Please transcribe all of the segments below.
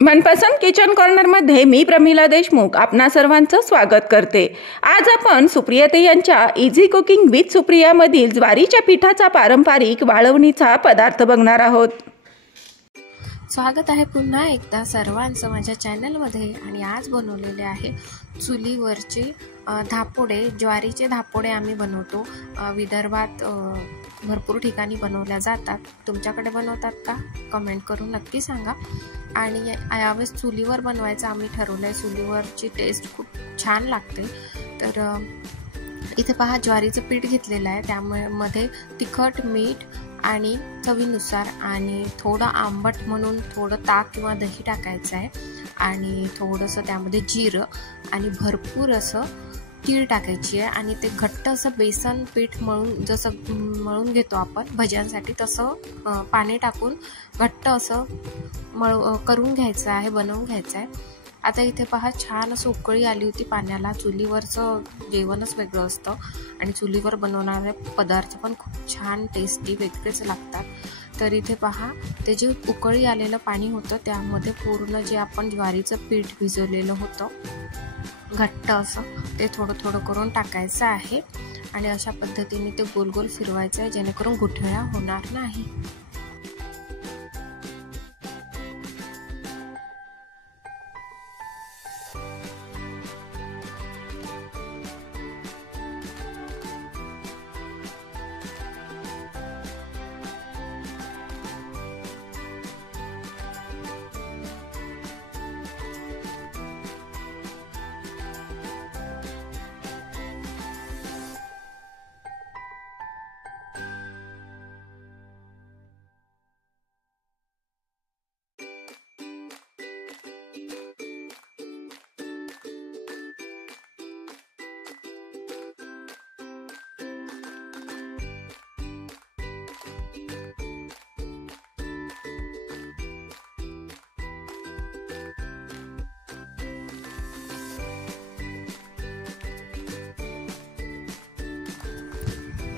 मनपसंद किचन कॉर्नरमध्ये मी प्रमिला देशमुख आपणा सर्वांचं स्वागत करते। आज आपण सुप्रियाताई यांच्या इझी कुकिंग विथ सुप्रियामधील ज्वारीच्या पिठाचा पारंपरिक वाळवणीचा पदार्थ बघणार आहोत। स्वागत आहे पुन्हा एकदा सर्वांचं माझ्या चॅनलमध्ये। आणि आज बनवलेले आहे चुलीवरचे धापोडे। ज्वारीचे धापोडे आम्ही बनवतो। विदर्भात भरपूर ठिकाणी बनवल्या जातात। तुमच्याकडे बनवतात का? कमेंट करून नक्की सांगा। आणि यावेळेस चुलीवर बनवायचं आम्ही ठरवलंय। चुलीवरची टेस्ट खूप छान लागते। तर इथे पहा, ज्वारीचं पीठ घेतलेलं आहे। त्यामध्ये तिखट, मीठ आणि चवीनुसार आणि थोडं आंबट म्हणून थोडं ताक किंवा दही टाकायचं आहे। आणि थोडंसं त्यामध्ये जिरं आणि भरपूर असं तीळ टाकायची आहे। आणि ते घट्ट असं बेसन पीठ जसं मळून घेतो आपण भज्यांसाठी, तसं पाणी टाकून घट्ट असं करून घ्यायचं आहे, बनवून घ्यायचं आहे। आता इथे पहा, छान असं उकळी आली होती पाण्याला। चुलीवरचं जेवणच वेगळं असतं आणि चुलीवर बनवणारे पदार्थ पण खूप छान टेस्टी वेगळेच लागतात। तर इथे पहा, ते जे उकळी आलेलं पाणी होतं त्यामध्ये पूर्ण जे आपण ज्वारीचं पीठ भिजवलेलं होतं घट्ट असं, ते थोडं थोडं करून टाकायचं आहे। आणि अशा पद्धतीने ते गोल गोल फिरवायचं आहे, जेणेकरून गुठळ्या होणार नाही।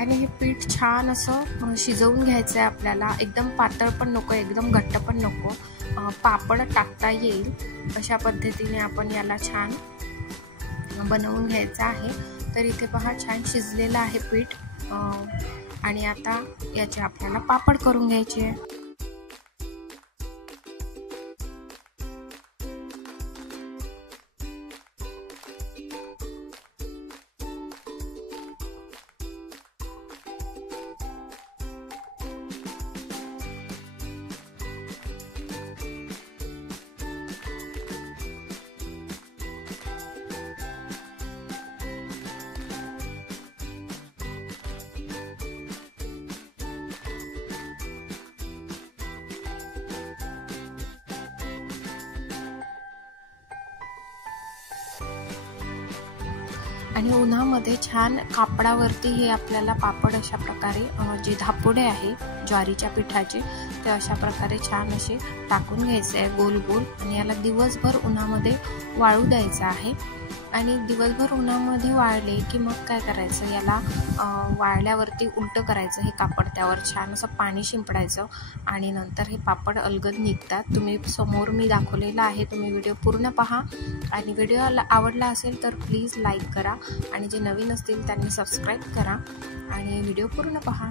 आणि हे पीठ छान असं शिजवून घ्यायचं आहे आपल्याला। एकदम पातळ पण नको, एकदम घट्ट पण नको, पापड टाकता येईल अशा पद्धतीने आपण याला छान बनवून घ्यायचं आहे। तर इथे पहा, छान शिजलेलं आहे पीठ। आणि आता याचे आपल्याला पापड करून घ्यायचे आहे। आणि उन्हामध्ये छान कापडावरती हे आपल्याला पापड अशा प्रकारे जे धापोडे आहे ज्वारीच्या पिठाचे, ते अशा प्रकारे छान असे टाकून घ्यायचे आहे गोल गोल। आणि याला दिवसभर उन्हामध्ये वाळू द्यायचं आहे। आणि दिवसभर उन्हामध्ये वाळले की मग काय करायचं, याला वाळल्यावरती उलटं करायचं हे कापड, त्यावर छान असं पाणी शिंपडायचं आणि नंतर हे पापड अलगद निघतात। तुम्ही समोर मी दाखवलेला आहे, तुम्ही व्हिडिओ पूर्ण पहा। आणि व्हिडिओ आवडला असेल तर प्लीज लाईक करा, आणि जे नवीन असतील त्यांनी सबस्क्राईब करा आणि व्हिडिओ पूर्ण पहा।